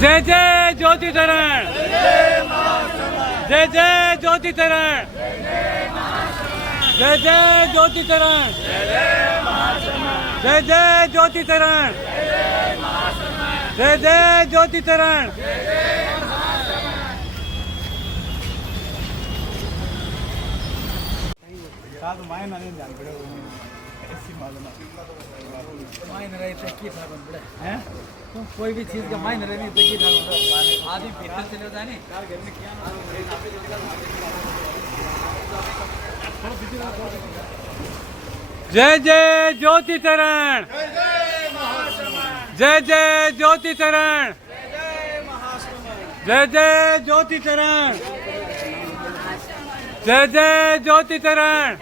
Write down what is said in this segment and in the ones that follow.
जय जय ज्योति तरण, जय जय ज्योति तरण, जय जय ज्योति तरण, जय जय ज्योति तरण, जय जय ज्योति तरण। कोई भी चीज का मायने नहीं तकी था आदमी भीतर चले जाने जय जय ज्योति तरण, जय जय ज्योति तरण, जय जय ज्योति तरण, जय जय ज्योति तरण।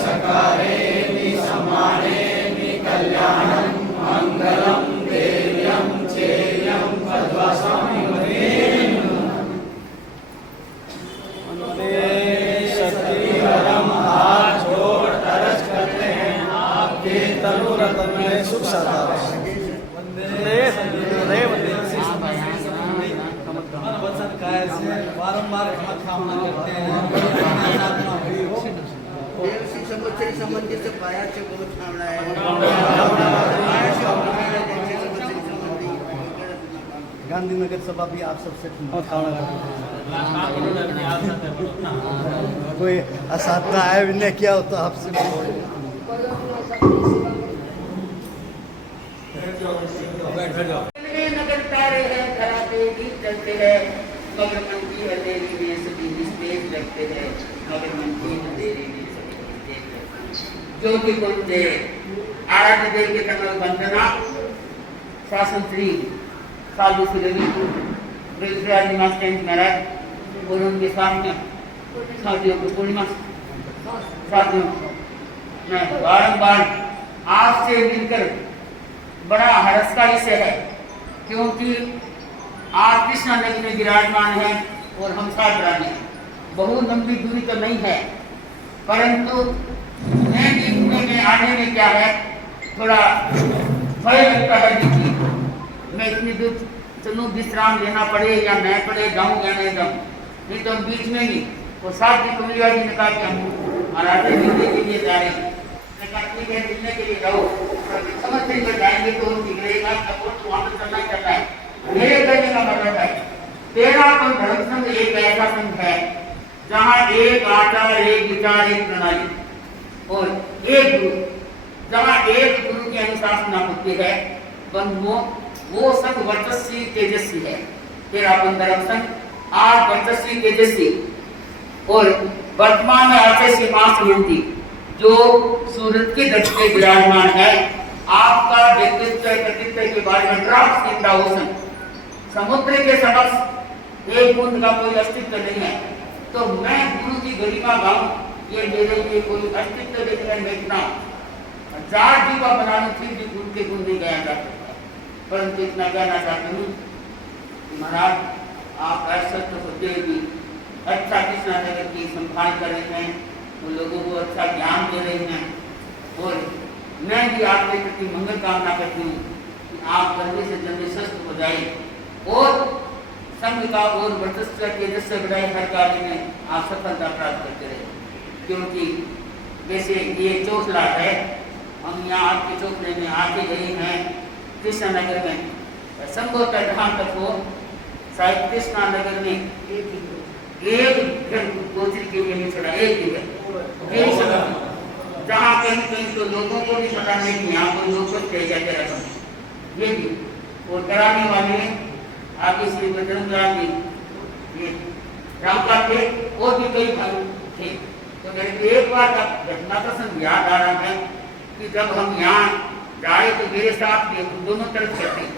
सकारे ऐसे बारंबार कामना करते हैं साधना हुई हो देवसी संवत्सरी संबंधी से पायाचे बहुत कामना है गांधीनगर सभा भी आप सबसे कोई असाध्य आय विनय किया हो तो आपसे नगर तारे हैं धरा पे गीत चलते हैं मगर मन की अंधेरी में सभी निस्तेज लगते हैं मगर मन की अंधेरी में सभी निस्तेज लगते हैं ज्योति कुंजे आराध्य देव के कमल वंदना शासन श्री साधु सुरवि रुद्राज निवास जयंत महाराज और उनके सामने साथियों को पूर्णिमा साथियों मैं बारंबार आपसे मिलकर बड़ा हर्ष का विषय है क्योंकि आप कृष्णा नदी में विराजमान हैं और हम साथ रानी बहुत लंबी दूरी तो नहीं है परंतु मैं देखने में आने में क्या है थोड़ा भय लगता है कि मैं इतनी दूर चलूँ विश्राम लेना पड़े या मैं पड़े जाऊँ या नहीं जाऊँ नहीं तो हम बीच में ही और साथ ही कबीरा जी ने कहा कि हम महाराज मिलने के लिए जा रहे हैं ठीक है मिलने के लिए जाओ समझ से जाएंगे तो ठीक रहेगा तब तो वहाँ पर चलना चलना है मेरे कहने का मतलब है तेरा कोई धर्म संघ एक ऐसा संघ है जहाँ एक आचार एक विचार एक प्रणाली और एक गुरु जहाँ एक गुरु की अनुशासना होती है बंधुओं वो संघ वर्चस्वी तेजस्वी है तेरा धर्म संघ आज वर्चस्वी तेजस्वी और वर्तमान में आते सीमा समृद्धि जो सूरत के तट पे विराजमान है आपका व्यक्तित्व कृतित्व के बारे में ओशन समुद्र के समक्ष एक बूंद का कोई अस्तित्व नहीं है तो मैं गुरु की गरिमा गाऊं ये मेरे लिए कोई अस्तित्व देखने बैठना हजार जीवा बनाने फिर भी गुरु के गुण नहीं गया जा सकता परंतु इतना कहना चाहती हूँ महाराज आप ऐसा तो होते भी अच्छा कृष्णा नगर की संभाल कर रहे हैं उन लोगों को अच्छा ज्ञान दे रहे हैं और मैं भी आपके प्रति मंगल कामना करती हूँ कि आप जल्दी से जल्दी स्वस्थ हो जाए और संघ का और वर्चस्व तेजस्व बढ़ाए हर कार्य में आप सफलता प्राप्त करते रहे क्योंकि जैसे ये चौथला है हम यहाँ आपके चौथले में आके गए हैं कृष्णा नगर में संभवतः जहाँ तक हो शायद कृष्णा नगर में एक गोचरी के लिए नहीं छोड़ा एक ही है जहाँ कहीं कहीं तो लोगों को भी पता नहीं कि यहाँ कोई लोग कुछ कह जाते रखा ये भी और कराने वाले आगे श्री बजरंग राम जी ये रामका थे और भी कई भाई थे तो मेरे को एक बार घटना प्रसंग याद आ रहा है कि जब हम यहाँ जाए तो मेरे साथ दोनों तरफ चलते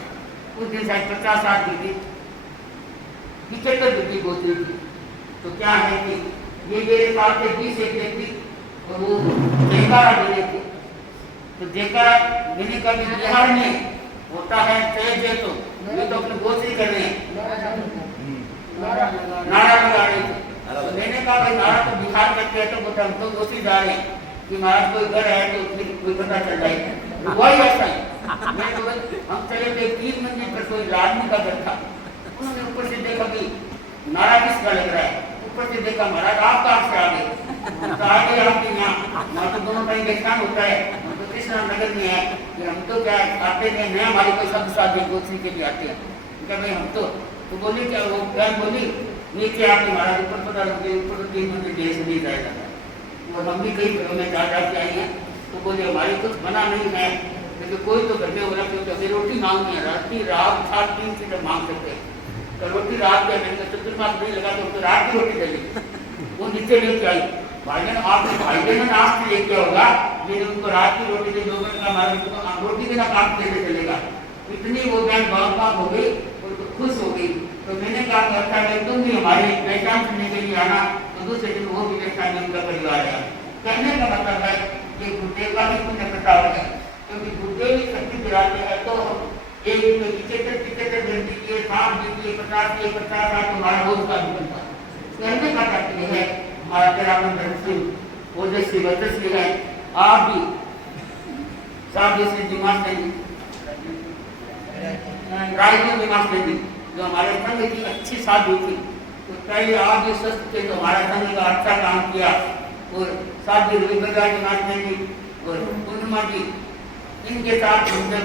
उस दिन शायद 50 आदमी थी 75 डिग्री गोचरी थी तो क्या है कि ये मेरे साथ से 20 एक व्यक्ति और वो जयकारा देने थे तो जयकारा देने का भी बिहार में होता है जय जय तो ये तो अपने गोचरी कर रहे हैं नारा लगा रहे थे तो मैंने कहा भाई नारा तो बिहार करते हैं तो बोलते हम तो गोचरी जा रहे हैं कि महाराज कोई घर है तो फिर कोई पता चल जाएगा वही ऐसा है हम चले थे 3 मंजिल पर कोई आदमी का घर था उन्होंने ऊपर से देखा कि नारा किसका लग रहा है ऊपर से देखा महाराज आप कहाँ से आ गए तो आगे आपके यहाँ तो दोनों कहीं देखना होता है हम तो कृष्णा नगर में है कि हम तो क्या आते हैं नया हमारी कोई शब्द साधे गोचरी के लिए आते हैं क्या भाई हम तो बोली क्या वो बहन बोली नीचे आके महाराज ऊपर पता लग गए ऊपर तो 3 मंजिल देश नहीं जाएगा और हम भी कई घरों में जा के आई हैं तो बोले हमारी कुछ मना नहीं है क्योंकि कोई तो घर में हो रहा क्योंकि अभी रोटी मांगनी है रात 3 चीजें मांग सकते हैं तो रोटी रात के मैंने चतुर्मास नहीं लगा तो रात की रोटी चली वो नीचे लेके आई भाई ने आपने भाई ने नाश्ता लेके होगा लेकिन उनको रात की रोटी दे दोगे का हमारा रोटी बिना काम कैसे चलेगा इतनी वो बहन बाग हो गई और तो खुश हो गई तो मैंने कहा अच्छा है तुम भी हमारे पहचान करने के लिए आना तो दूसरे दिन वो भी पहचान उनका परिवार है कहने का मतलब है कि गुरुदेव का भी पुण्य प्रताप है क्योंकि गुरुदेव शक्ति गिराते हैं तो एक 75 घंटे के 7 दिन के 50 आठ हमारा रोज का भी बनता है कहने का तात्पर्य है हमारा तेरावन धर्म सिंह ओजस्वी वर्चस्वी है आप भी साधु श्री दिमाग रायपुर दिमाग जी जो हमारे संघ की अच्छी साधु थी तो पहले आप भी स्वस्थ थे तो हमारा संघ का अच्छा काम किया, और साथ ही रविंद्र महात्मा जी और पूर्णिमा जी, इनके साथ हम जब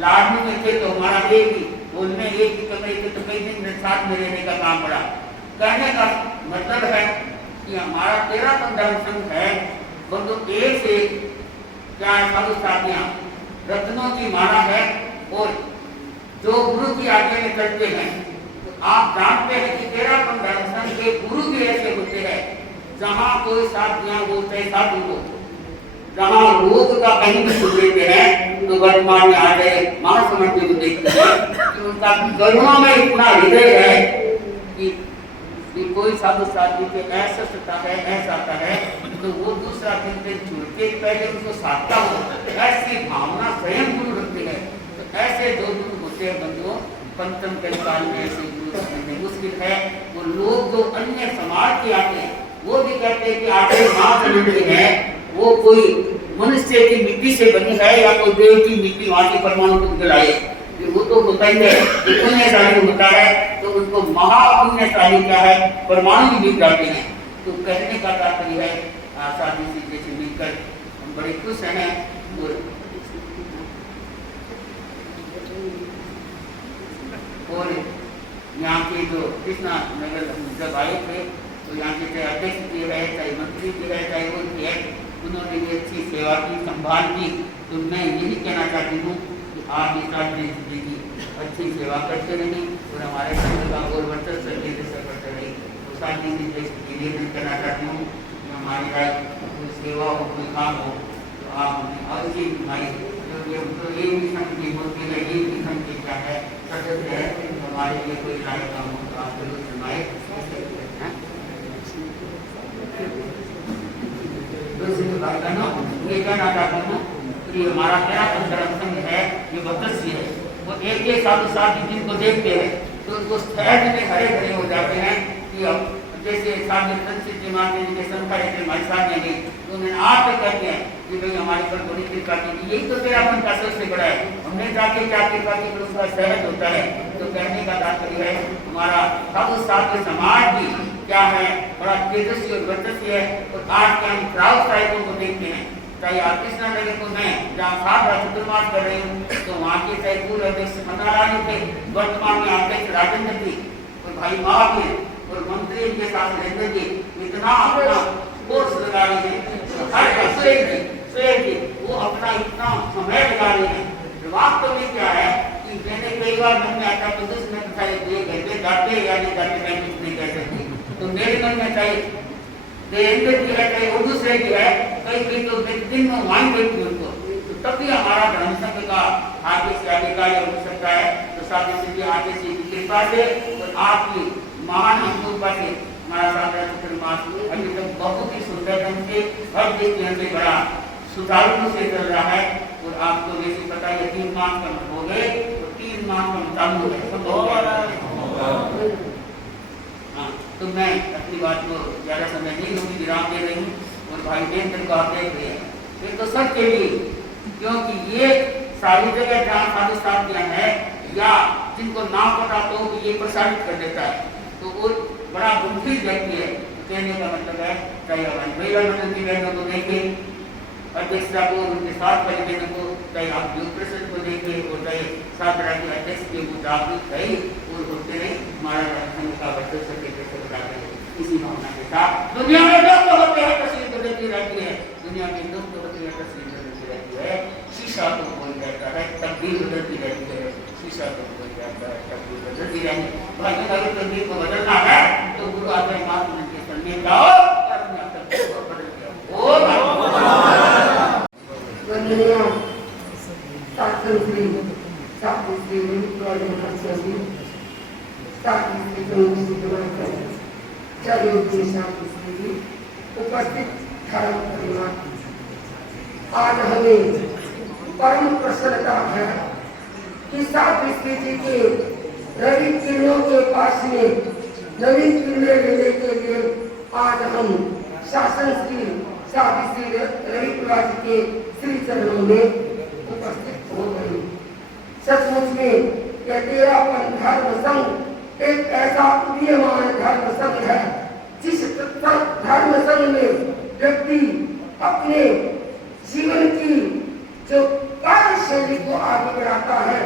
लाडनू में थे तो हमारा एक ही बोलने एक ही कमरे के तो कई दिन साथ में रहने का काम पड़ा। कहने का मतलब है कि हमारा 13 पंद्रह संघ है, वो तो एक से क्या साधु साथियां रत्नों की माला है, और जो गुरु की आज्ञा में करते हैं। तो आप जानते हैं कि 13 पंद्रह संघ के गुरु भी ऐसे होते हैं, जहाँ कोई साथियां बोलते हैं साधु को, जहाँ लोग का कहीं भी सुन लेते हैं तो वर्तमान में आ गए महासमर्थ को देखते हैं कि उनका करुणा में इतना हृदय है कि कोई साधु साथी के ऐसा सता है ऐसा आता है तो वो दूसरा दिन छोड़ के पहले उनको साधता हो, ऐसी भावना स्वयं गुरु रखते हैं। तो ऐसे जो गुरु होते हैं बंधुओं, पंचम कलिकाल में ऐसे गुरु मुश्किल है। वो लोग जो अन्य समाज के आते हैं वो भी कहते हैं कि आखिर माँ बनती है वो कोई मनुष्य की मिट्टी से बनी है या कोई देव की मिट्टी वहां के परमाणु को निकलाए, वो तो होता ही है। पुण्यशाली होता है तो उनको महापुण्यशाली क्या है, परमाणु भी मिल जाते हैं। तो कहने का तात्पर्य है आसानी से जैसे मिलकर हम बड़े खुश हैं। और यहाँ के जो कृष्णा नगर जब आए थे तो यहाँ के चाहे अध्यक्ष भी रहे, चाहे मंत्री भी रहे, चाहे वो भी है, उन्होंने भी अच्छी सेवा की, संभाल की। तो मैं यही कहना चाहती हूँ कि आप इस साथ की अच्छी सेवा करते रहिए और हमारे संघ का और वर्चस्व करते रहिए। तो साथ ही निवेदन करना चाहती हूँ कि हमारी राय कोई सेवा हो, कोई काम हो तो आप हमें अच्छी भाई तो ये मिशन की होती है, ये मिशन की क्या है सदस्य है, हमारे लिए कोई राय काम हो तो आप जरूर सुनाए। ये कहना चाहता हूँ कि हमारा 13 पंद्रह संघ है, ये बदस्य है। वो एक एक साधु साथी जिनको देखते हैं तो उनको सहज में हरे भरे हो जाते हैं कि अब जैसे साधु संचित जी माते जी के संख्या ऐसे हमारे साथ नहीं गई तो उन्हें आप कहते हैं कि भाई हमारे पर बड़ी कृपा की, यही तो तेरा मन का सबसे बड़ा है। हमने जाके क्या कृपा की फिर उसका सहज होता है। तो कहने का तात्पर्य है हमारा साधु साथी समाज भी क्या है, बड़ा तेजस्वी और वर्चस्वी है। और आज के हम क्राउड साहित्यों को देखते हैं, चाहे आप कृष्णा नगर को मैं जहाँ 7 चतुर्मास कर रही हूँ तो वहाँ के चाहे पूर्व अध्यक्ष मनारायण थे, वर्तमान में अध्यक्ष राजेंद्र जी और भाई महावीर और मंत्री के साथ नरेंद्र जी इतना अपना कोर्स लगा रहे हैं, वो अपना इतना समय लगा रहे हैं। वास्तव में क्या है कि मैंने कई बार मन में आता तो दूसरे घंटे जाते या नहीं जाते मैं कुछ नहीं कह सकती। तो मेरे मन में चाहिए देवेंद्र की है, चाहे वो दूसरे की है, कई तो दिन में मान देती उनको, तो तभी हमारा धर्म संघ का आगे से आगे कार्य हो सकता है। तो साथ ही आगे से कृपा से और आपकी महान अनुकंपा से हमारा सारा चतुर्मास अभी तक बहुत ही सुंदर ढंग से हर दिन से बड़ा सुचारू से चल रहा है। और आपको जैसे पता है 3 मास कम हो गए तो 3 मास कम चालू है। तो मैं अपनी बात को ज़्यादा समय नहीं लूँगी, विराम दे रही हूँ और भाई देवेंद्र को आप देख रहे हैं ये तो सबके लिए, क्योंकि ये सारी जगह जहाँ साधु साथियाँ हैं या जिनको नाम पता तो ये प्रसारित कर देता है तो वो बड़ा गंभीर व्यक्ति है। कहने का मतलब है चाहे हमारी महिला मंडल की बहनों को देखें, अध्यक्षा को, उनके साथ वाले बहनों को, चाहे आप योग प्रसिद्ध को देखें और चाहे सात राज्य अध्यक्ष के मुताबिक कई और होते रहे हमारा संघ का वर्चस्व इसी भावना के साथ। दुनिया में लोग तो होते हैं तस्वीर बदलती रहती है, दुनिया में लोग तो होते हैं तस्वीर बदलती रहती है, शीशा तो बोल जाता है, तकदीर बदलती रहती है, शीशा तो बोल जाता है, तकदीर बदलती रहती है। भाई अगर तकदीर को बदलना है तो गुरु आचार्य महात्मा के सन्निध जाओ और अपनी तकदीर को बदल जाओ। ओ वंदनीय शासन श्री शास्त्री श्री विक्रम उपस्थित धर्म परिवार, आज हमें परम प्रसन्नता है कि शास्त्री जी के रवि किरणों के पास में नवीन किरणें लेने के लिए आज हम शासन श्री शास्त्री रवि प्रवास के श्री चरणों में उपस्थित हो गए। सचमुच में यह 13 धर्म संघ एक ऐसा उदीयमान धर्म जीवन में व्यक्ति अपने जीवन की जो कार्यशैली को आगे बढ़ाता है,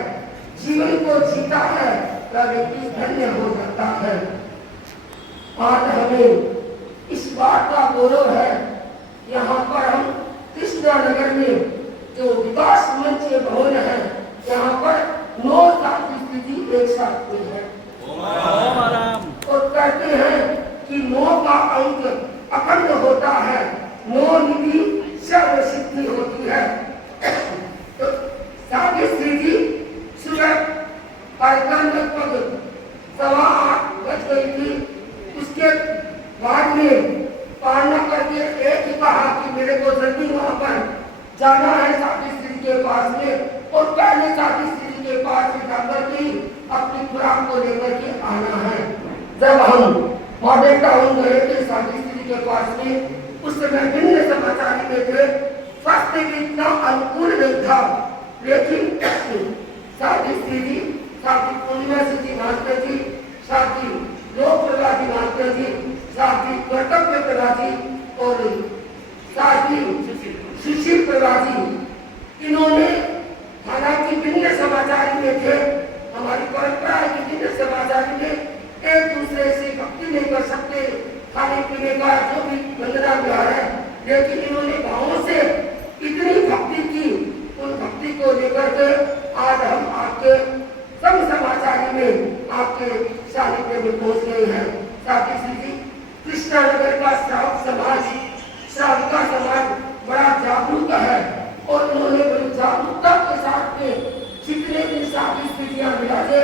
जीवन को जीता है, वह व्यक्ति धन्य हो जाता है। आज हमें इस बात का गौरव है, यहाँ पर हम कृष्णा नगर में जो विकास मंच के भवन है, यहाँ पर 9 साल की स्थिति एक साथ हुई है और कहते हैं कि 9 का अंक अखंड होता है, 9 निधि सर्व सिद्धि होती है। तो साधी स्थिति सुबह कार्यक्रम लगभग 8:15 बज गई थी। उसके बाद में पालना करके एक ही कहा कि मेरे को जल्दी वहां पर जाना है साधी स्थिति के पास में, और पहले साधी स्थिति के पास में जाकर के अपनी खुराक को लेकर के आना है। जब हम मॉडल टाउन गए थे साधी स्थिति के पास में, उस समय भिन्न समाचार में थे, स्वास्थ्य भी इतना अनुकूल नहीं था, लेकिन साधी स्थिति, साथी पूर्णिमा सिद्धि मास्टर जी, साथी लोक प्रवासी मास्टर जी, साथी कर्तव्य प्रवासी और साथी सुशील प्रवासी, इन्होंने हालांकि भिन्न समाचार में थे, हमारी परंपरा है कि भिन्न समाचार में एक दूसरे से भक्ति नहीं कर सकते, खाने पीने का जो भी वंदना विहार है, लेकिन इन्होंने गाँव से इतनी भक्ति की, उन भक्ति को लेकर के आज हम आपके सब समाचार में आपके सानिध्य में पहुंच गए हैं। साथ ही कृष्णा नगर का श्रावक समाज, श्राविका समाज बड़ा जागरूक है और उन्होंने बड़ी जागरूकता के साथ में जितने भी साथी स्थितियां मिला के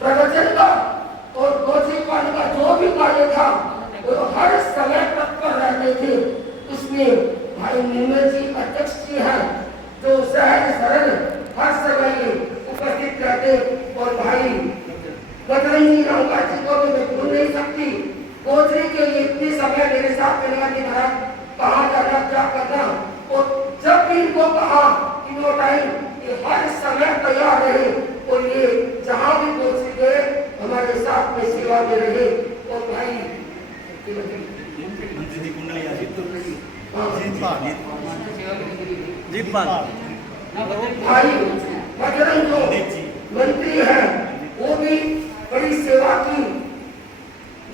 प्रवचन का और गोचीपान का जो भी कार्य था वो हर समय तत्पर रहते थे। उसमें भाई निर्मल जी अध्यक्ष जी हैं, जो सहज सरल हर समय उपस्थित रहते, और भाई बजरंगी रामका जी को मैं भूल नहीं सकती, गोचरी के लिए इतने समय मेरे साथ मिलना कि महाराज कहाँ जाना, क्या करना, और जब भी इनको कहा कि वो टाइम ये हर समय तैयार रहे, और ये जहाँ भी गोचरी गए हमारे साथ में सेवा में रहे। और भाई भाई बजरंग जो मंत्री है वो भी बड़ी सेवा की,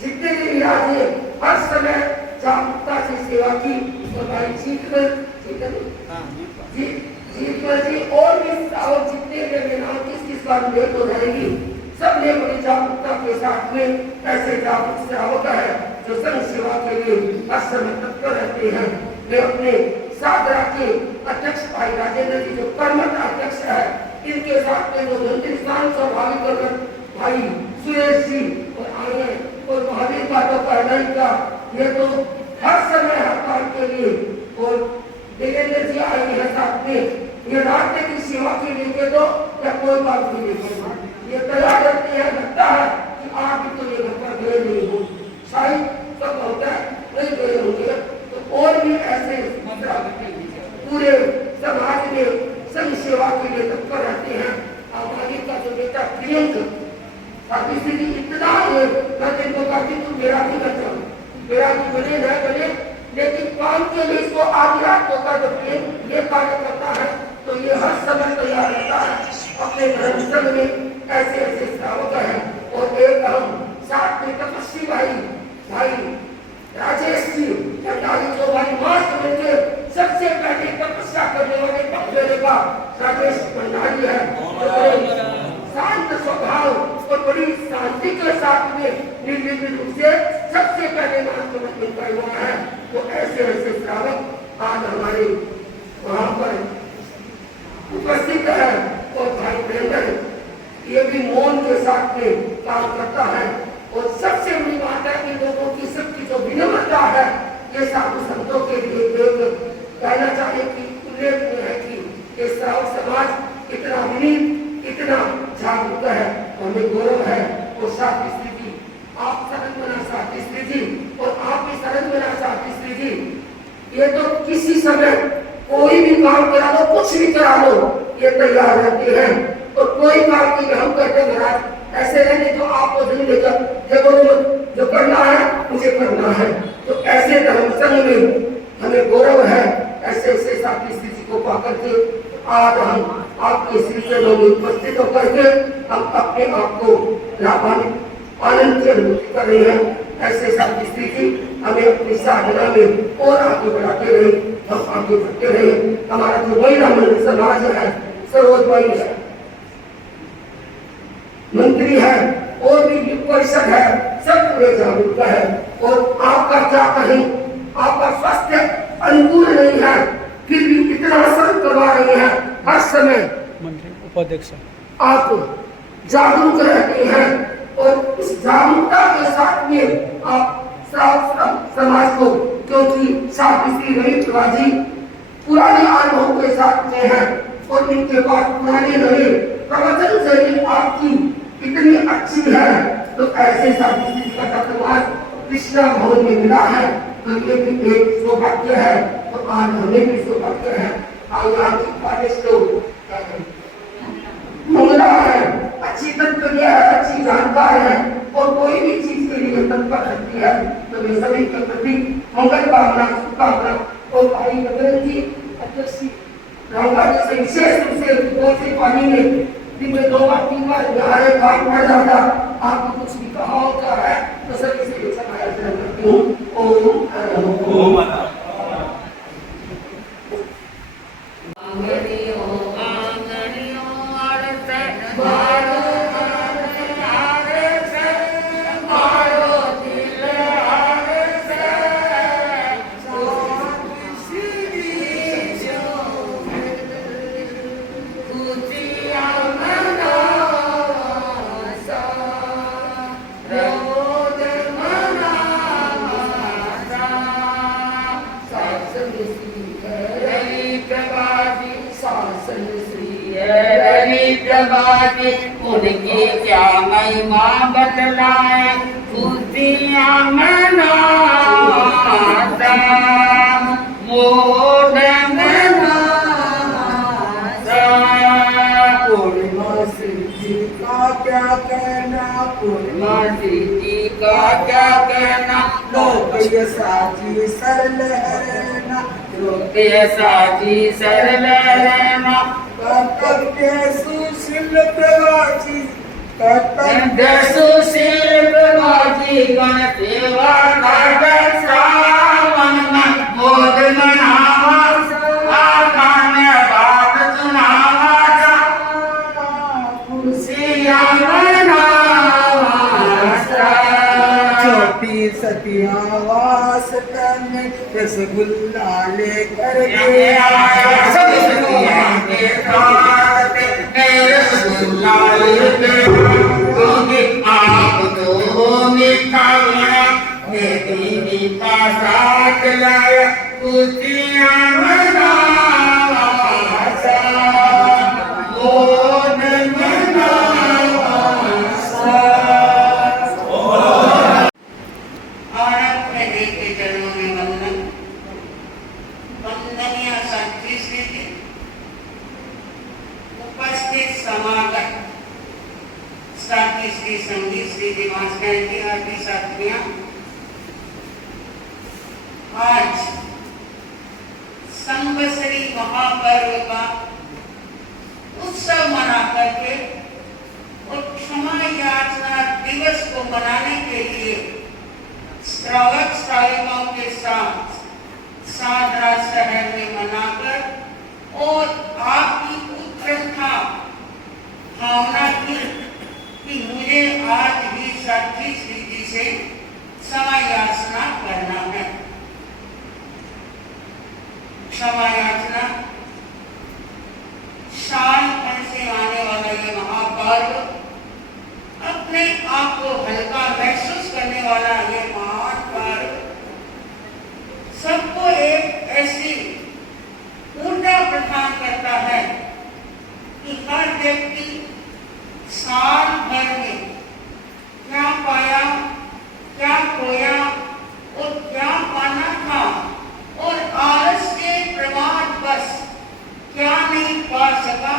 जितने भी राजे हर समय जागरूकता से सेवा की। और भाई जीतमल जी और भी जितने भी नाम किस बार में हो जाएगी, सब ने बड़ी जागरूकता के साथ में ऐसे जागरूक श्रावक है जो संघ सेवा के लिए हर समय तत्पर रहते हैं। वे अपने साधरा के अध्यक्ष भाई राजेंद्र जी जो कर्मठ अध्यक्ष है, इनके साथ में जो मंत्री स्थान स्वाभाविक भाई सुरेश जी और आगे और महावीर का तो कहना ही था, ये तो हर समय हर काम के लिए, और देवेंद्र जी आए हैं साथ में, ये रास्ते की सेवा के लिए तो या कोई बात नहीं लेकर ये तैयार रहती है। लगता है कि आप भी तो ये घर पर गए नहीं हो, शायद सब होता है नहीं गए होंगे, तो और भी ऐसे पूरे समाज में संघ सेवा के लिए तत्पर रहते हैं। आबादी का जो बेटा प्रियंक काफी स्थिति इतना है, मैं जिनको कहती हूँ मेरा भी बच्चा, मेरा भी बने न बने, लेकिन काम के लिए इसको आधी रात को का जब ये कार्य करता है तो ये हर समय तैयार रहता है। अपने धर्म संघ में ऐसे ऐसे श्रावक है, और एक हम साथ में तपस्वी भाई राजेश जी जो भाई मास्टर में थे, सबसे पहले तपस्या करने वाले पकड़ने का राजेश भंडारी है, शांत स्वभाव और बड़ी शांति के साथ में निर्विघ्न रूप से सबसे पहले मास्टर में मिलकर हुआ है। तो ऐसे ऐसे श्रावक आज हमारे वहाँ पर उपस्थित है। और भाई ब्रेंडन ये भी मौन के साथ में काम करता है, और सबसे बड़ी बात है कि लोगों की सबकी जो विनम्रता है, ये साधु संतों के लिए एक कहना चाहिए कि उल्लेखनीय है कि ये श्रावक समाज इतना विनीत, इतना जागरूक है, हमें गौरव है। और साथ स्थिति आप शरण बना साथ स्थिति और आप भी शरण बना साथ स्थिति, ये तो किसी समय कोई भी काम करा लो, कुछ भी करा लो, ये तैयार रहते हैं। तो कोई काम की हम कहते महाराज ऐसे रहने तो आपको नहीं लेकर हे गुरुमत जो करना है मुझे करना है। तो ऐसे धर्म संघ में हमें गौरव है। ऐसे ऐसे साथी स्थिति को पाकर के आज हम आपके श्री चरणों में उपस्थित होकर के हम अपने आप को लाभान्वित आनंद की अनुभूति कर रहे हैं। ऐसे साथी स्थिति हमें अपनी साधना में और आगे बढ़ाते रहे, हम आगे बढ़ते रहे। हमारा जो महिला मंडल समाज है, सरोजमयी है, मंत्री है और भी परिषद है, सब पूरे जागरूक है। और आपका क्या कहें, आपका स्वास्थ्य अनुकूल नहीं है, फिर भी इतना असर करवा रहे हैं। हर समय मंत्री उपाध्यक्ष आप जागरूक रहते हैं और उस जागरूकता के साथ में आप समाज को, क्योंकि सावित्री रवि प्रभाजी पुराने अनुभव के साथ में है और इनके पास पुराने नए प्रवचन शैली आपकी इतनी अच्छी है। तो ऐसे सावित्री का तत्वाद कृष्णा भवन में मिला है, तो ये भी एक सौभाग्य है। तो आज हमें भी सौभाग्य है। मंगला है, अच्छी तत्परिया है, अच्छी जानकार है और कोई भी चीज के लिए तत्पर रहती है। तो वे सभी के प्रति मंगल कामना, शुभकामना। और भाई बदल जी अध्यक्ष रामगा जी से विशेष रूप से कोसी पानी में दिन में 2 बार 3 बार यहाँ काम पड़ जाता, आपको कुछ भी कहा होता है तो सभी से क्षमा करती हूँ। ओम उनकी क्या महिमा बतलाए, खुशियाँ मनाता मोद मनाता। पूर्णिमा जी का क्या कहना, पूर्णिमा जी का क्या कहना, लोकय साजी सरल रहना, लोकय साजी सरल रहना। कर्तव्य सुशील प्रभाजी, कर्तव्य सुशील प्रभाजी, गण सेवा कर श्रावण में मोद मनावा, आखान बात सुनावा, खुशियाँ मनावा। छोटी सतिया वास करने रसगुल्ला लेकर के आया, आप तो मीठा मीठा साथ लाया, खुशियाँ मनावा, मोद मनावा। और अपने देश के चरणों में वंदन, वंदनीय साथी स्थिति, उपस्थित समागत साथी श्री संगीत श्री दिमाग की आदि साथियां, आज संवत्सरी महापर्व का उत्सव मना करके और क्षमा याचना दिवस को मनाने के लिए श्रावक श्राविकाओं के साथ सादरा शहर में मनाकर और आपकी उत्कंठा भावना की कि मुझे आज ही साथी श्री जी से क्षमा याचना करना है। क्षमा याचना शानपन से आने वाला ये महापर्व, अपने आप को हल्का महसूस करने वाला ये महान पर्व सबको एक ऐसी ऊर्जा प्रदान करता है कि हर व्यक्ति साल भर में क्या पाया, क्या खोया और क्या पाना था और आलस के प्रमाद बस क्या नहीं पा सका,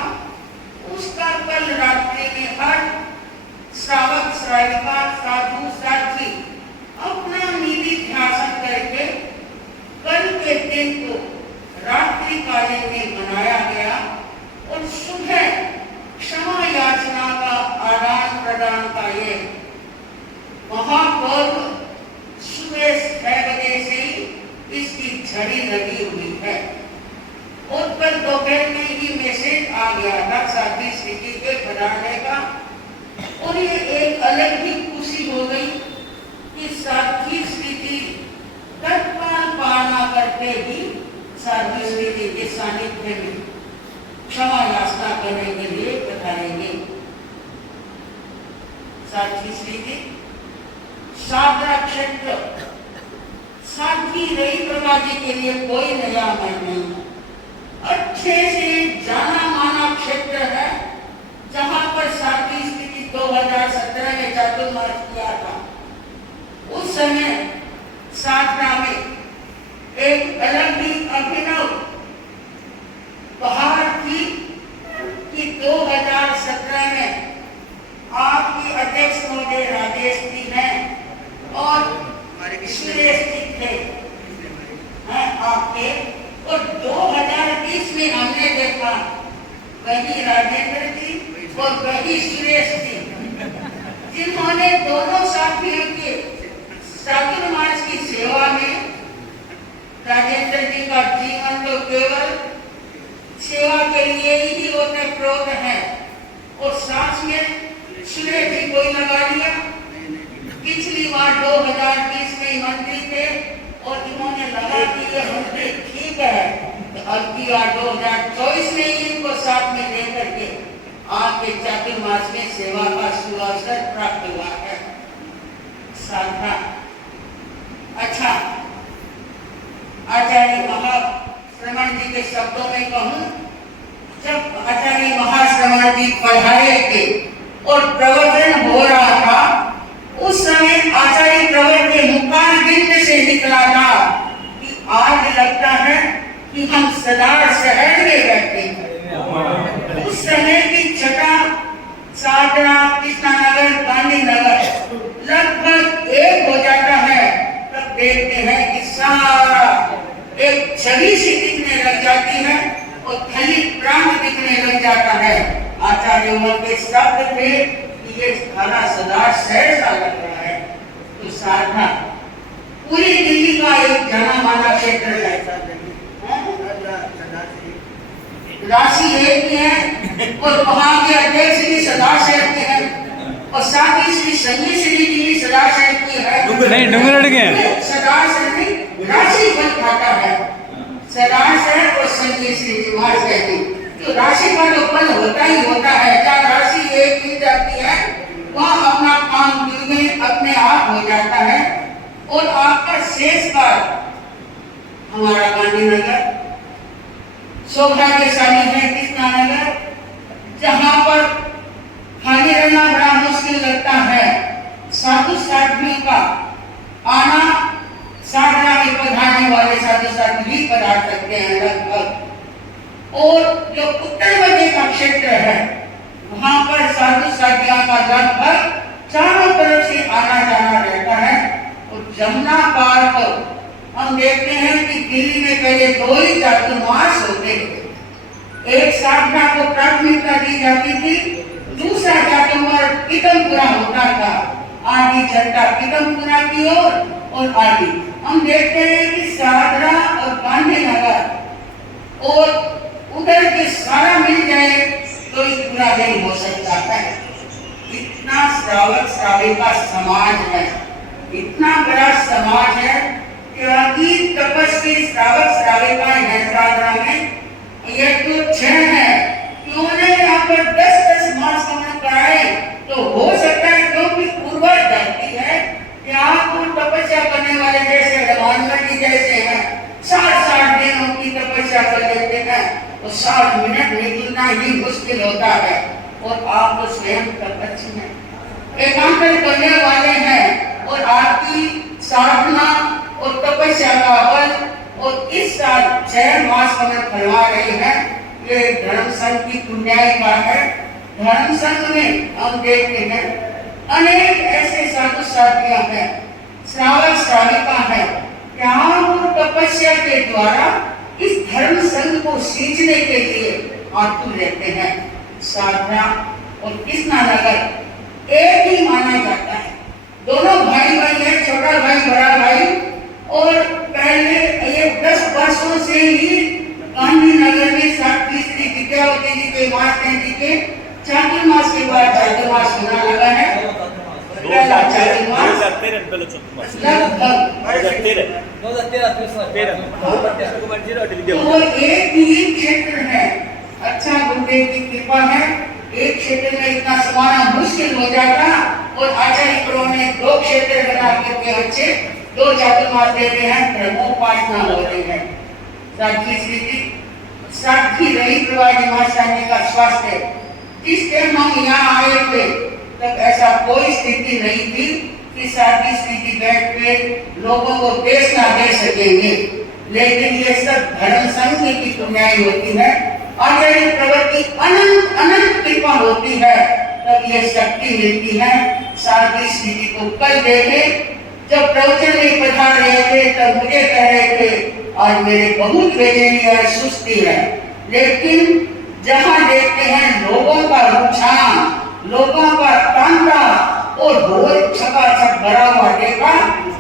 उसका कल रात्रि में हर बालिका साधु साथी अपना निधि ध्यान करके कल के दिन को रात्रि कालीन में मनाया गया और सुबह क्षमा याचना का आदान प्रदान का ये महापर्व सुबह 6 बजे से ही इसकी झड़ी लगी हुई है और कल दोपहर में ही मैसेज आ गया था साथी स्थिति के पधारने का और ये एक अलग ही खुशी हो गई कि साथी स्थिति तत्काल पालना करके भी साथी स्थिति के सानिध्य में क्षमा याचना करने के लिए पधारेंगे। साथी स्थिति साधना क्षेत्र साथी रही प्रभा जी के लिए कोई नया मन नहीं, अच्छे से जाना माना क्षेत्र है जहां पर साथी स्थिति 2017 में चातुर्मास किया था। उस समय साधना में एक अलग ही अभिनव बहार थी कि 2017 में आपकी अध्यक्ष महोदय राजेश जी हैं और सुरेश जी थे आपके और 2020 में हमने देखा वही राजेंद्र जी और वही सुरेश जी जिन्होंने दोनों साथियों के चातुर्मास की सेवा में राजेंद्र जी का जीवन तो केवल सेवा के लिए ही ओतप्रोत है और साथ में सुरेश जी को लगा दिया। पिछली बार 2020 में मंत्री थे और इन्होंने लगा दिया मंत्री ठीक है तो अब की बार 2024 में ही इनको साथ में लेकर के आपके चातुर्मास में सेवा का सुअवसर प्राप्त हुआ है। साधना अच्छा आचार्य महाश्रमण जी के शब्दों में कहूं, जब आचार्य महाश्रमण जी पढ़ाए थे और प्रवचन हो रहा था उस समय आचार्य प्रवर के मुखारबिंद से निकला था कि आज लगता है कि हम सदा शहर में रहते हैं। उस समय की छटा साधना कृष्णानगर गांधीनगर लगभग एक हो जाता है तब देखते हैं कि सारा एक छवि सी दिखने लग जाती है और खली प्राण दिखने लग जाता है। आचार्य के शब्द थे ये खाना सदा शहर सा लग रहा है। तो साधना पूरी दिल्ली का एक जाना माना क्षेत्र है। राशि एक ही है और वहां के अध्यक्ष भी सदा शहर के हैं और साथ ही श्री संजय श्री जी भी सदा शहर की है। नहीं डूंगर अड़ गए सदा शहर में राशि बन खाता है। सदा शहर और संजय श्री जी वहां कहती तो राशि का तो फल होता ही होता है। जहाँ राशि एक मिल जाती है वहाँ अपना काम दिल में अपने आप हो जाता है और आपका शेष काल हमारा गांधीनगर सौभाग्यशाली है कृष्णानगर जहाँ पर खाली रहना बड़ा मुश्किल लगता है। साधु साथियों का आना साधना में पधारने वाले साधु साथी भी पधार सकते हैं लगभग। और जो उत्तर मध्य का क्षेत्र है वहां पर साधु साथियों का लगभग चारों तरफ से आना जाना रहता है। और जमुना पार को हम देखते हैं कि दिल्ली में पहले 2 ही चातुर्मास होते थे। एक साधना को प्राथमिकता दी जाती थी, दूसरा चातुर्मास पीतमपुरा होता था। आधी जनता पीतमपुरा की ओर और आधी हम देखते हैं कि साधना और गांधीनगर और उधर के सारा मिल जाए तो पूरा नहीं हो सकता है। इतना श्रावक श्राविका समाज है, इतना बड़ा समाज है कि अभी तपस्वी श्रावक श्राविकाएं हैं साधना में। ये तो 6 है, क्यों नहीं यहाँ पर 10-10 मास कमन कराए तो हो सकता है क्योंकि पूर्वज धरती है कि आपको तपस्या करने वाले जैसे हनुमान जी जैसे हैं 60-60 दिनों की तपस्या कर लेते हैं तो 60 मिनट निकलना ही मुश्किल होता है। और आप तो स्वयं तपस्वी हैं, एकांतर करने वाले हैं और आपकी साधना और तपस्या का बल और इस साल 6 मास में फलवा रही है। ये धर्म संघ की पुण्याई का है। धर्म संघ में हम देखते हैं अनेक ऐसे साधु साधियां हैं, श्रावक श्राविका है, त्याग और तपस्या के द्वारा इस धर्म संघ को सींचने के लिए आतुर रहते हैं। साधना और कृष्णा नगर एक ही माना जाता है। दोनों भाई भाई है, छोटा भाई बड़ा भाई। और पहले ये 10 वर्षों से ही गांधीनगर में साध्वी श्री विद्यावती जी के महात्मा जी के चातुर्मास के बाद चातुर्मास होना लगा है। पहला चातुर्मास और एक ही क्षेत्र है। अच्छा गुरुदेव की कृपा है, एक क्षेत्र में इतना समाना मुश्किल हो जाता और आचार्य गुरु ने 2 क्षेत्र बना करके अच्छे 2 चातुर्मास दे रहे हैं, ब्रह्मोपासना हो रही है। साध्वी श्री जी साध्वी रही प्रवाही महासानी का स्वास्थ्य, जिस टाइम हम यहाँ आए थे तब ऐसा कोई स्थिति नहीं थी कि साध्वी श्री जी बैठ के लोगों को देश ना दे सकेंगे। लेकिन ये सब धर्म संघ की पुण्याई होती है, आचार्य प्रवृत्ति अनंत अनंत कृपा होती है, तब ये शक्ति मिलती है। साध्वी श्री जी को कल देखे जब प्रवचन में पधार रहे थे तब मुझे कह रहे थे आज मेरे बहुत बेचैनी है, सुस्ती है। लेकिन जहाँ देखते हैं लोगों का रुझान, लोगों का तांता और ढोल छकाछक भरा हुआ देखा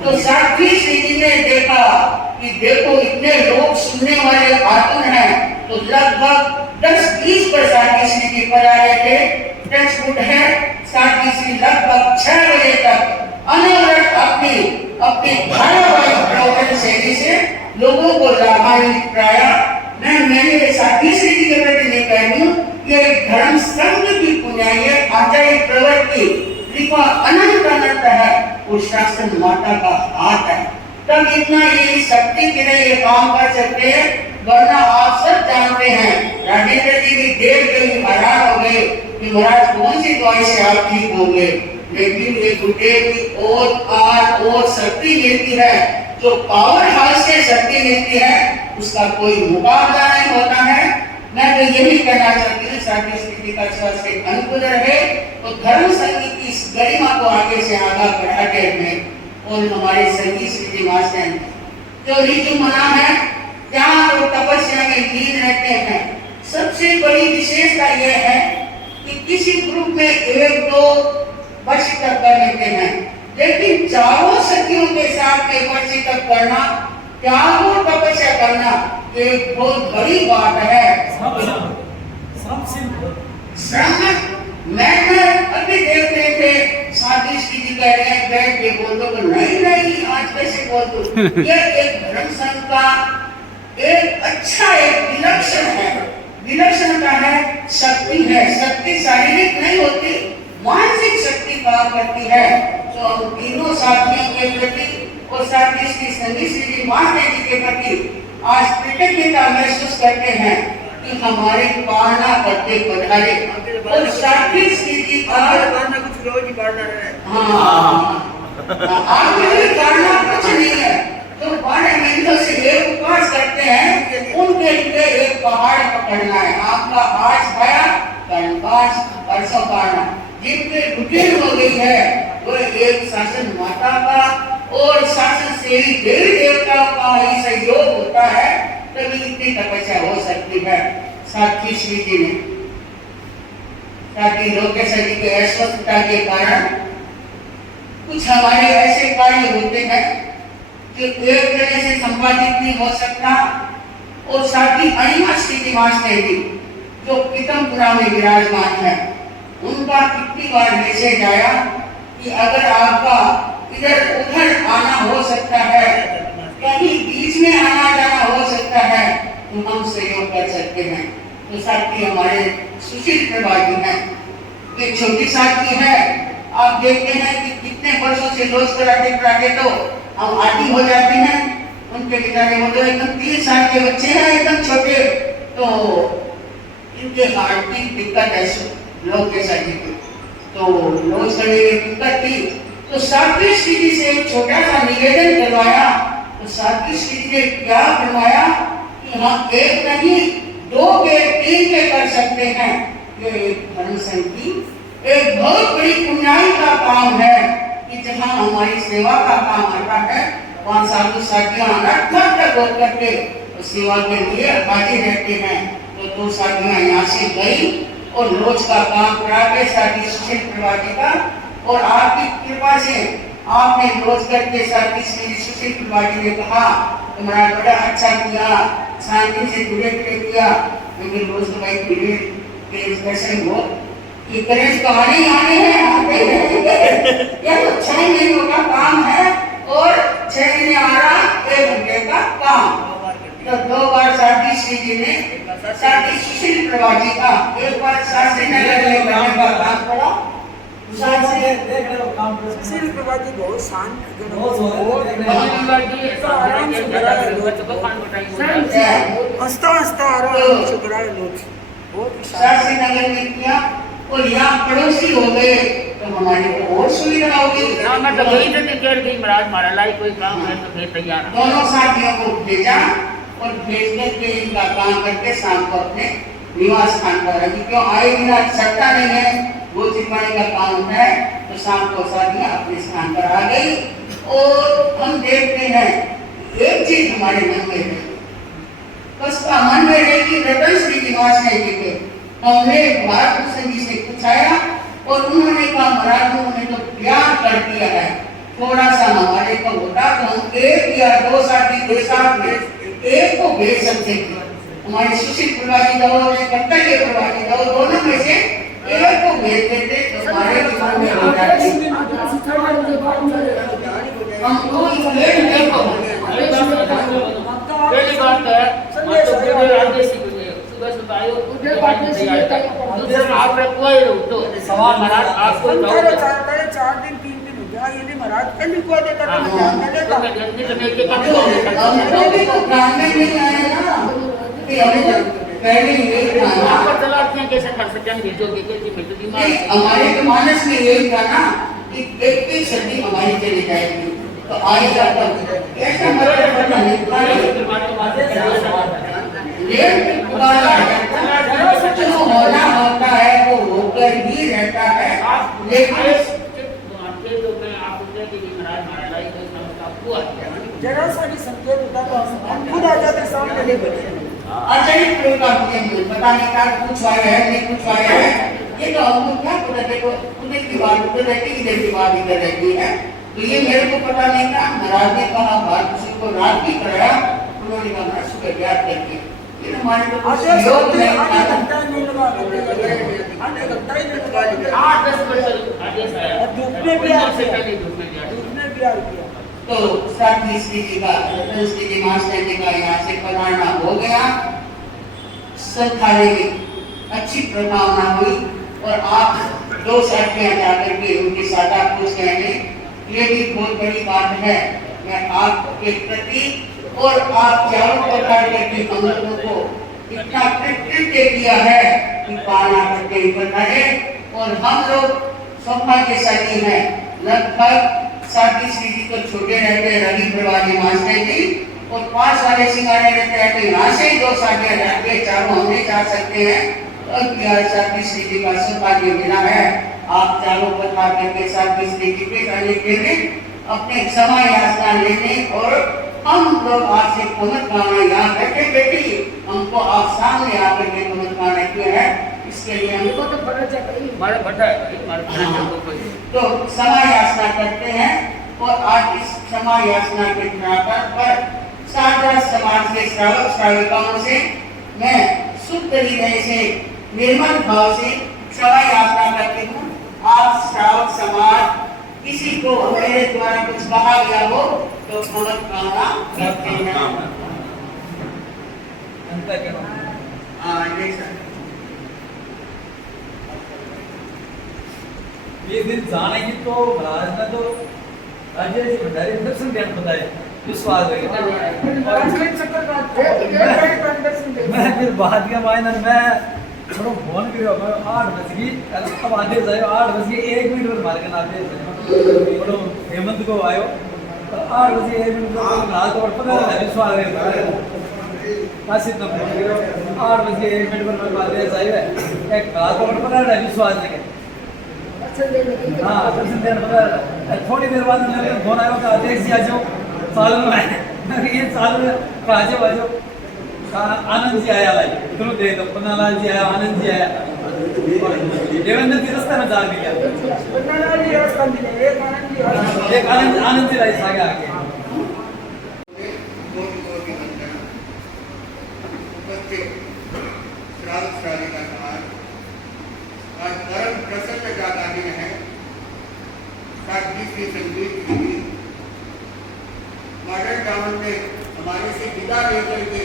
तो साध्वी श्री जी ने देखा कि देखो इतने लोग सुनने वाले आतुर हैं। तो लगभग 10-20 साध्वी श्री जी पर आ रहे थे। टेक्स्ट है साध्वी श्री लगभग 6 बजे तक अनवरत अपनी धारावाहिक प्रवचन शैली से लोगों को लाभान्वित कराया। मैंने साध्वी श्री जी के प्रति नहीं कह रही हूँ, ये धर्म संघ की पुण्याई है, आचार्य प्रवृत्ति कृपा अनंत अनंत है, वो शासन माता का हाथ है। तब इतना ये शक्ति के लिए ये काम कर सकते हैं, वरना आप सब जानते हैं राजेंद्र जी भी देव के भी हैरान हो गए कि महाराज कौन सी दवाई से आप ठीक होंगे। लेकिन ये गुरुदेव की और शक्ति मिलती है, जो पावर हाउस से शक्ति मिलती है उसका कोई मुकाबला नहीं होता है। मैं तो यही कहना चाहती हूँ साध्वी श्री जी का स्वास्थ्य अनुकूल रहे तो धर्म संघ की इस गरिमा को आगे से आगे बढ़ाते रहें। और हमारे संगीत श्री जी महाशय जो ऋतु मना है, जहाँ लोग तपस्या में लीन रहते हैं, सबसे बड़ी विशेषता यह है कि किसी ग्रुप में 1-2 वर्ष तक कर लेते हैं, लेकिन चारों सखियों के साथ में वर्ष तक करना, त्याग और तपस्या करना एक बहुत बड़ी बात है। मैं अभी देख रहे थे साध्वी श्री जी कह रहे हैं बैठ के बोल दो, नहीं आज कैसे बोल दो। ये एक धर्म संघ का एक अच्छा एक विलक्षणता है, शक्ति है। शक्ति शारीरिक नहीं होती, मानसिक शक्ति काम करती है। तो हम तीनों साथियों के प्रति और साध्वी श्री संगीत श्री जी महाराज जी के प्रति आज कृतज्ञता महसूस करते हैं कि हमारे पालना करते पधारे और साध्वी श्री जी का कुछ रोज कुछ नहीं है। तो 12 महीनों से एक उपवास करते हैं, उनके लिए एक पहाड़ पकड़ना है। आपका आज खाया परसों पाना, जिनके रुटीन हो गई है वो एक शासन माता का और शासन से ही देवी देवताओं का ही सहयोग होता है, तभी इतनी तपस्या हो सकती है। साध्वी श्री जी ने साध्वी लोकेश्वर जी के अस्वस्थता के कारण कुछ हमारे ऐसे कार्य होते हैं जो एक तरह से संपादित नहीं हो सकता। और साध्वी अणिमा श्री जी महाशय जी जो पीतमपुरा में विराजमान है, उनका कितनी बार मैसेज आया कि अगर आपका इधर उधर आना हो सकता है, कहीं बीच में आना जाना हो सकता है, तो हम सहयोग कर सकते हैं। तो साथी हमारे सुशील प्रभा जी हैं, एक छोटी साथी है। आप देखते हैं कि कितने वर्षों से रोज कराते तो हम आदि हो जाते हैं। उनके पिता ने बोले एकदम 3 साल के बच्चे हैं, एकदम छोटे, तो इनके हार्ट की दिक्कत है लोग के साथ की, तो रोज करने में दिक्कत थी। तो साध्वी श्री जी से एक छोटा सा निवेदन करवाया। तो साध्वी श्री जी ने क्या करवाया कि हम 1 नहीं 2 के 3 के कर सकते हैं। ये एक धर्म संघ की एक बहुत बड़ी पुण्याई का काम है कि जहाँ हमारी सेवा का काम आता है वहाँ साधु साथियाँ अनर्थक होकर के सेवा के लिए हाजिर रहते हैं। तो दो साथियाँ यहाँ से गई और रोज का काम करा के साथी सुशील प्रभाजी का, और आपकी कृपा से आपने रोज करके साथी श्री सुशील प्रभाजी ने कहा तुम्हारा बड़ा अच्छा किया, शांति से जुड़े किया, लेकिन रोज तो भाई कैसे हो कि गणेश कहानी आने हैं आते हैं। यह तो 6 महीनों का काम है और 6 महीने आ रहा 1 घंटे का काम। तो 2 बार साथी श्री जी ने साथी सुशील प्रभाजी का, एक बार शास्त्री नगर में जाने का काम पड़ा, देख रहे हो काम सुशील प्रभाजी बहुत शांत हंसता हंसता आराम से कराए लोग बहुत शास्त्री नगर में किया और यहाँ पड़ोसी हो गए तो हमारी को और सुविधा होगी। दोनों साथियों को भेजा और भेज करके इनका काम करके शाम को अपने निवास स्थान पर रखी। क्यों आए बिना सकता नहीं है, वो चिपकाने का काम होता है। तो शाम को साथियाँ अपने स्थान पर आ गई और हम देखते हैं एक चीज हमारे मन में है, उसका मन में है कि रतन श्री निवास नहीं दिखे। हमने भारत भूषण जी से पूछाया और उन्होंने कहा महाराज उन्होंने तो प्यार कर दिया है, थोड़ा सा हमारे को होता तो हम 1 या 2 साथी के साथ में एक को भेज सकते थे। हमारे सुशील प्रभाजी दो ने कर्तव्य प्रभाजी दो, दोनों में से एक को भेज देते तो हमारे जीवन में हो जाती। हमको ये नहीं पहली बात है सुबह सुबह आयो आप कोई तो सवाल महाराज आपको 4 दिन 3 दिन हो गया ये भी महाराज पहले को देता था मैं जानता लेता हमको भी तो काम में नहीं आया ना कि हमें पहले ये आपको चलाते हैं कैसे कर सकते हैं भेजोगे कैसे भेजोगे दिमाग हमारे तो मानस में यही था ना कि एक सदी हमारी चली जाएगी तो आएगा तब ऐसा मतलब जो होना होता है वो होकर ही रहता है। लेकिन जरा सा भी संकेत होता तो हम खुद आ जाते सामने ले बैठे। अचानक लोग आपको बताने का पूछवाया है नहीं पूछवाया है, ये तो हमको क्या पता। देखो उधर की बात उधर रहती है, इधर की बात इधर रहती है, तो ये मेरे को पता नहीं था। महाराज ने कहा बात किसी को रात भी कराया, उन्होंने कहा महाराज सुबह याद करके ये हमारे को योग नहीं था। घंटा नहीं लगा आधे घंटा ही नहीं लगा 8-10 मिनट आदेश आया धूप में भी आ गया धूप में गया धूप में भी आ गया। तो साथी श्री जी का श्री जी मास्टर जी का यहाँ से पधारना हो गया। सब थाने में अच्छी प्रभावना हुई और आप 2 साथियाँ जाकर के उनके सादा पूछ गए, ये भी बहुत बड़ी बात है। मैं आपके प्रति और आप चारों प्रकार के अमृतों को इतना कृत्य किया है कि पाना करके बताए। और हम लोग सौभाग्यशाली हैं, लगभग साथी श्री जी को छोटे रहते रवि प्रभाजी मास्टर जी और 5 वाले सिंगारे रहते हैं, तो यहाँ से 2 साथियाँ रहते चारों हम नहीं जा सकते हैं। और साथी श्री जी का सौभाग्य मिला है। आप चारों प्रकार के साथी श्री जी के जाने के लिए अपने क्षमा याचना लेने और हम लोग आपसे कमतगाना यहाँ बैठे बैठे हमको आप सामने आकर के कमतगाना किया है, इसके लिए हमको तो हमारे भट्टा है तो क्षमा याचना करते हैं। और आज इस क्षमा याचना के अवसर पर सारा समाज के श्रावक श्राविकाओं से मैं शुद्ध हृदय से निर्मल भाव से क्षमा याचना करती हूँ। आप श्रावक समाज किसी को मेरे द्वारा कुछ कहा गया हो तो कमतगाना करते हैं। ये दिन जाने की तो महाराज ने तो राजेश जी भंडारी दर्शन ज्ञान बताए विश्वास है। मैं फिर बाद के मायने मैं थोड़ा फोन करो, मैं 8 बज गई अब आधे जाए 8 बज गए 1 मिनट और मार के नाते बड़ो हेमंत को आयो तो 8 बजे 1 मिनट को रात और पता है विश्वास है कासित न करो 8 बजे 1 मिनट पर मैं बात जाए एक रात और पता है विश्वास है दर्शन देने के लिए। हाँ दर्शन देने मगर थोड़ी देर बाद मेरे फोन आया कि अध्यक्ष जी आ जाओ साल में आए ये साल में आ जाओ आनंद जी आया भाई इधर दे दो पन्नालाल जी आया आनंद जी आया देवेंद्र जी रास्ते में जा दिया पन्नालाल जी रास्ता मिले, एक आनंद जी रास्ता। एक आनंद जी राइस आगे आके कोटि वंदना। उपस्थित श्रावकशाली का समाज आज परम प्रसन्नता का दिन है। 20वीं संगीत की मॉडर्न टाउन ने हमारे से विदा लेकर के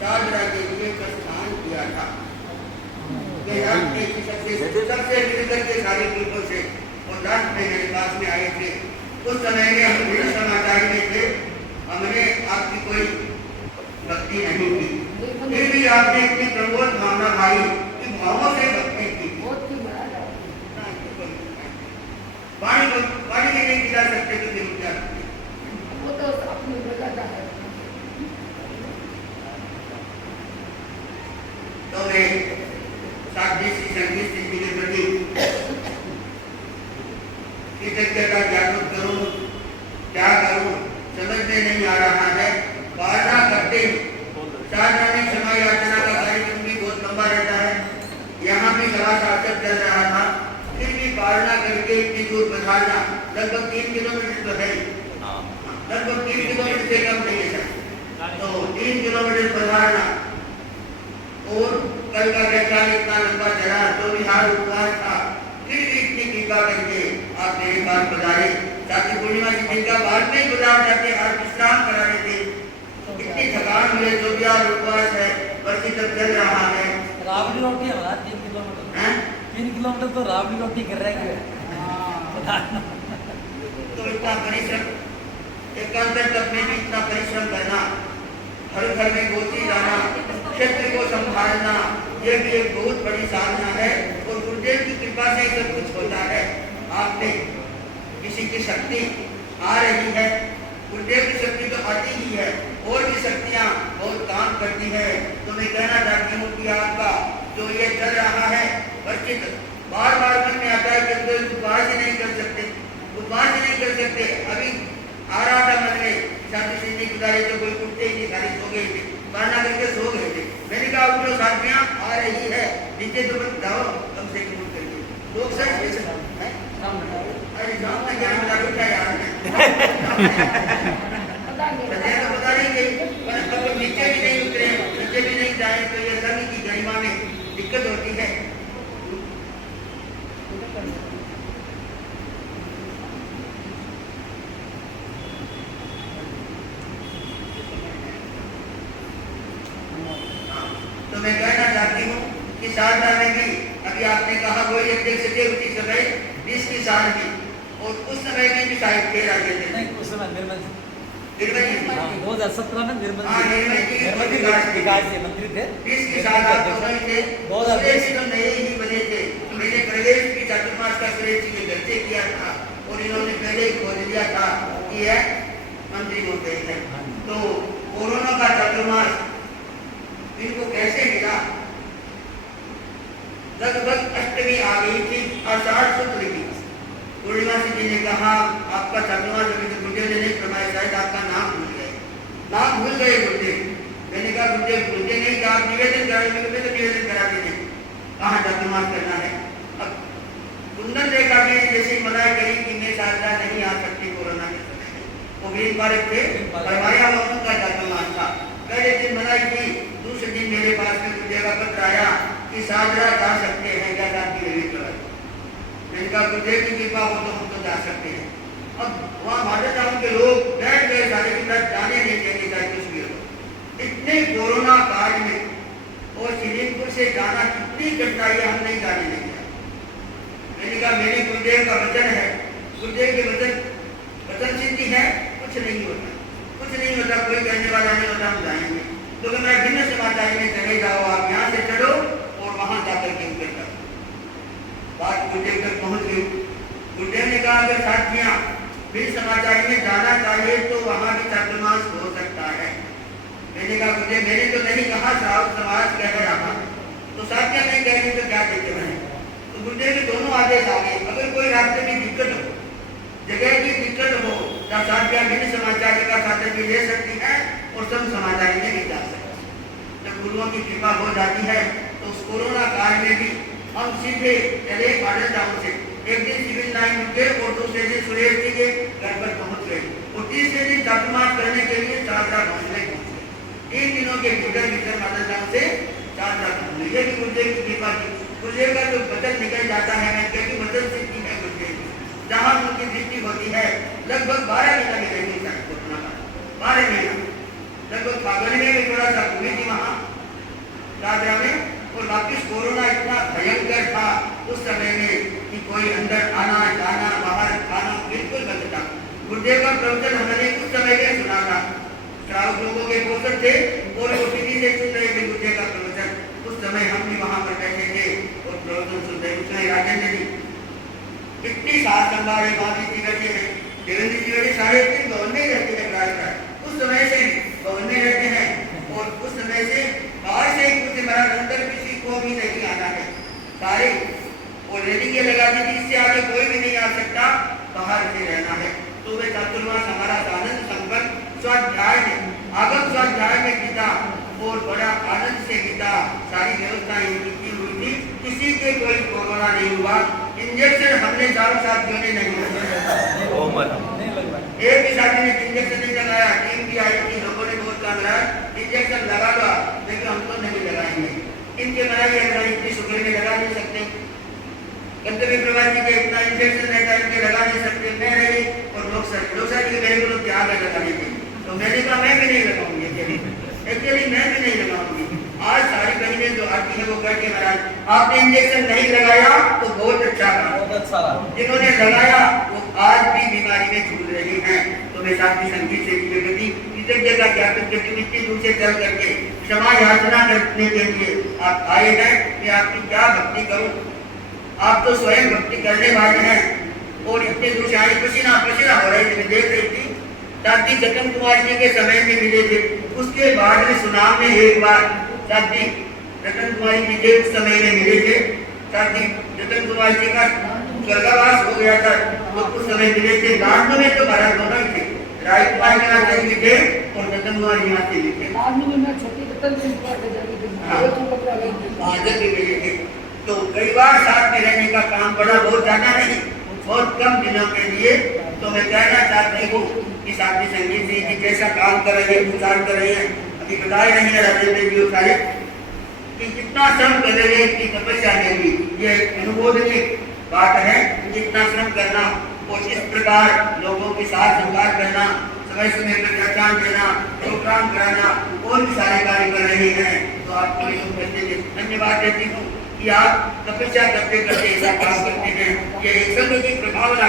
शाहजरा के लिए प्रस्थान किया था। सबसे मिलकर के सारे ग्रुपों से और राष्ट्र में मेरे पास में आए थे। उस समय में हम बड़े समाचार में थे, हमने आपकी कोई भक्ति नहीं की, फिर भी आपने इतनी प्रबोध भावना भाई कि भावों से भक्ति की। पानी भी नहीं पिला सकते तो फिर क्या? वो तो अपनी मर्यादा है। तो मैं संगीत के प्रति कृतज्ञता ज्ञापन करूं, क्या करूं समझ में नहीं आ रहा है। वार्ता करते शाहजहां में क्षमा याचना का कार्यक्रम भी बहुत लंबा रहता है। यहाँ भी सभा शासक चल रहा था, फिर भी वार्ता करके इतनी दूर पधारना लगभग 3 किलोमीटर तो है, लगभग 3 किलोमीटर से कम नहीं है। तो 3 किलोमीटर पधारना और कल का व्याख्यान इतना लंबा चला, तो बिहार उपवास था, फिर भी इतनी कृपा करके आप मेरे पास पधारे। साथी पूर्णिमा जी जिनका बाद में गुजार जाते आज विश्राम करा रहे थे, इतनी थकान हुई तो भी आज उपवास है, बल्कि तब चल रहा है। राबड़ी रोटी हमारा 3 किलोमीटर 3 किलोमीटर तो राबड़ी रोटी कर रहे हैं। तो इतना परिश्रम एकांतर तक में भी इतना परिश्रम करना, हर घर में गोती जाना, क्षेत्र को संभालना, ये भी एक बहुत बड़ी साधना है और गुरुदेव की कृपा से सब कुछ होता है। आपने किसी की शक्ति आ रही है, गुरुदेव की शक्ति तो आती ही है, और भी शक्तियाँ बहुत काम करती है। तो मैं कहना चाहती हूँ कि आपका जो ये चल रहा है वर्षित बार बार मन में आता है कि उपवास ही नहीं कर सकते, उपवास ही नहीं कर सकते। अभी आ रहा था मन में शादी से नहीं गुजारे तो कोई उठते ही नहीं, सारी सो गए थे, वारना करके सो गए थे। मैंने कहा उठो साथियाँ आ रही है, नीचे तो बस जाओ कम से कम करके लोग सच है। अरे शाम में क्या मिला उठा यार पता नहीं गई, पर नीचे भी नहीं उतरे, नीचे भी नहीं जाए तो ये सभी की गरिमा में दिक्कत होती है। तो मैं कहना चाहती हूँ कि शारदा में भी अभी आपने कहा वही अध्यक्ष थे उसी समय 20 साल की, और उस समय में भी शायद थे राज्य थे नहीं उस समय निर्मल 2017 में निर्मल जी विकास से मंत्री थे। 20 साल आप दोनों ही थे, 2010 तो नए ही बने थे। मैंने प्रवेश की चातुर्मास का सुरेश जी ने घर से किया था और इन्होंने पहले ही खोज लिया था कि यह मंत्री होते हैं। तो कोरोना का चातुर्मास इनको कैसे मिला? लगभग अष्टमी आ गई थी, आषाढ़ शुक्ल की पूर्णिमा जी ने कहा आपका चातुर्मास अभी तो गुरुदेव ने नहीं फरमाया, शायद आपका नाम भूल गए गुरुदेव। मैंने कहा गुरुदेव भूलते नहीं कि आप निवेदन कराएंगे, मैं तो निवेदन कराते नहीं, कहाँ चातुर्मास करना है। अब कुंदन रेखा भी जैसे मनाई करी कि मैं शारदा नहीं आ सकती कोरोना के समय में, वो भी बारिक थे, फरमाया हुआ उनका चातुर्मास था। पहले दिन मनाई थी, दूसरे दिन मेरे पास में गुरुदेव का पत्र आया कि शारदा जा सकते हैं क्या जाती रही प्रवर। मैंने कहा गुरुदेव की कृपा हो तो हम तो जा सकते हैं। अब वहाँ माता टाउन के लोग बैठ गए सारे के साथ, जाने नहीं देंगे चाहे कुछ भी हो। इतने कोरोना काल में और सिलीमपुर से जाना कितनी कठिनाई हम नहीं जाने देंगे। मैंने कहा मेरे गुरुदेव का वचन है, गुरुदेव के वचन सिद्धि है, कुछ नहीं होता, कुछ नहीं होता, कोई कहने वाला नहीं होता, हम जाएंगे। तो मेरा भिन्न समाचार में चले जाओ, आप यहाँ से चढ़ो और वहाँ जाकर के उतर करो। बात गुरुदेव तक पहुँच गई। गुरुदेव ने कहा अगर साथियाँ भिन्न समाचार में जाना चाहिए तो वहाँ भी चातुर्मास हो सकता है। मैंने कहा गुरुदेव मैंने तो नहीं कहा, श्रावक समाज कह रहा, तो साथियाँ नहीं कहेंगे तो क्या कहते हैं। तो गुरुदेव के दोनों आदेश आ गए, अगर कोई रास्ते में दिक्कत हो, जगह की दिक्कत हो, तो साथ या बिना समाचार का साथ भी ले सकती है और सब समाचार में भी जा सकती है। जब गुरुओं की कृपा हो जाती है तो उस कोरोना काल में भी हम सीधे चले मॉडल टाउन से, एक दिन सिविल लाइन रुके और दूसरे दिन सुरेश जी के घर पर पहुंच गए और तीसरे दिन चातुर्मास करने के लिए चारधाम पहुंच गए। 3 दिनों के भीतर मॉडल टाउन से चारधाम पहुंच गए। ये भी गुरुदेव की कृपा की। गुरुदेव का जो वचन निकल जाता है, मैं क्योंकि वचन सिद्धि है गुरुदेव, जहाँ उनकी दृष्टि होती है लगभग 12 महीना में रहती है कोरोना का, 12 महीना लगभग फागुन में भी थोड़ा सा घूमी थी वहाँ दादरा में, और वापिस कोरोना इतना भयंकर था उस समय में कि कोई अंदर आना जाना बाहर खाना बिल्कुल बंद था। गुरुदेव का प्रवचन हमने उस समय में सुना था, श्रावक लोगों के पोषण थे और वो टीवी से सुन रहे थे गुरुदेव का प्रवचन। उस समय हम भी वहाँ पर बैठे थे और प्रवचन सुन रहे। उसमें राजेंद्र जी इतनी साथ संभाले बाबी जी बैठे हैं, देवेंद्र जी बैठे, 3.5 भवन में रहते हैं प्राय। उस समय से भवन में रहते हैं और उस समय से बाहर से कुछ महाराज अंदर किसी को भी नहीं आना है, सारे और रेलिंग लगा दी थी, इससे आगे कोई भी नहीं आ सकता, बाहर से रहना है। तो वे चातुर्मास हमारा आनंद संपन्न स्वाध्याय में, आगम स्वाध्याय में बीता और बड़ा आनंद से बीता। सारी व्यवस्थाएं की हुई थी, किसी के कोई कोरोना नहीं हुआ। इंजेक्शन हमने 4 साथियों ने नहीं लगाया, एक भी साथी ने इंजेक्शन नहीं लगाया। टीम भी आई थी, लोगों ने बहुत काम रहा, इंजेक्शन लगा लो, लेकिन हम तो नहीं लगाएंगे। इनके बनाई है इतनी शुक्र में लगा नहीं सकते, गंतव्य प्रवासी के इतना इंजेक्शन रहता है, इनके लगा नहीं सकते। मैं रही और लोग साथी मेरे को लोग त्याग लगाने के, तो मैंने कहा मैं भी नहीं लगाऊंगी, एक्चुअली मैं भी नहीं लगाऊंगी। आज सारी बहनें जो आती है वो कहते हैं महाराज आपने इंजेक्शन नहीं लगाया तो बहुत अच्छा कहा, जिन्होंने लगाया वो आज भी बीमारी में झूल रही हैं। तो मैं साथी संगीत से कृतज्ञता ज्ञापन करती हूँ, इतनी दूर से चल करके क्षमा याचना करने के लिए आप आए हैं। मैं आपकी क्या भक्ति करूँ, आप तो स्वयं भक्ति करने वाले हैं और इतने दूर से आए, पसीना पसीना हो रही थी। मैं देख रही थी साथी जतन कुमार जी के समय में मिले थे, उसके बाद में सुनाम में एक बार साथी रतन कुमार जी के उस समय में मिले थे। साथी जतन कुमार जी का स्वर्गवास हो गया था तो उस समय मिले थे। गांव में तो महाराज दोनों ही थे, राय कुमार के नाते भी थे और रतन कुमार जी नाते भी थे, हाजर भी मिले थे। तो कई बार साथ में रहने का काम पड़ा, बहुत ज्यादा नहीं, बहुत कम दिनों के लिए। तो मैं कहना चाहती हूँ कि साथी संगीत जी की कैसा काम कर रहे हैं, प्रचार कर रहे हैं, अभी बताए नहीं है राजेंद्र जी सारे कि कितना श्रम कर रहे हैं, इतनी तपस्या में भी। ये अनुमोदनीय बात है, इतना श्रम करना और इस प्रकार लोगों के साथ संवाद करना, समय समय पर व्याख्यान देना, प्रोग्राम कराना और भी सारे कार्य कर रहे हैं। तो आपको धन्यवाद देती हूँ कि आप तपस्या करते करते ऐसा काम करते हैं। ये संघ की प्रभावना,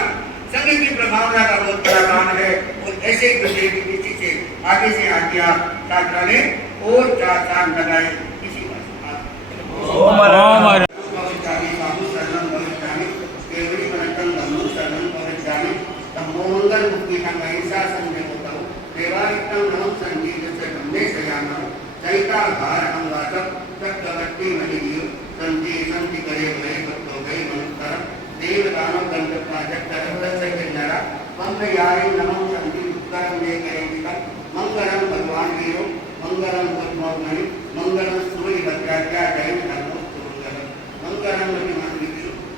संघ की प्रभावना का बहुत बड़ा काम है और ऐसे गुरुदेव की दृष्टि से आगे से आगे आप छात्रा में और 4 साल लगाए। इसी बात मंगलम भगवान वीरो मंगलम पद्मोधनि मंगलम सूर्य भद्राख्या जैन मंगलम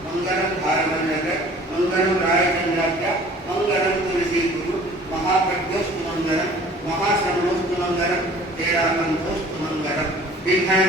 मंगलम भारमंडल मंगलम रायचंद्राख्या मंगलम तुलसी गुरु महाप्रज्ञस्तु मंगलम महाश्रवणोस्तु मंगलम तेरा कंठोस्तु मंगलम विघ्न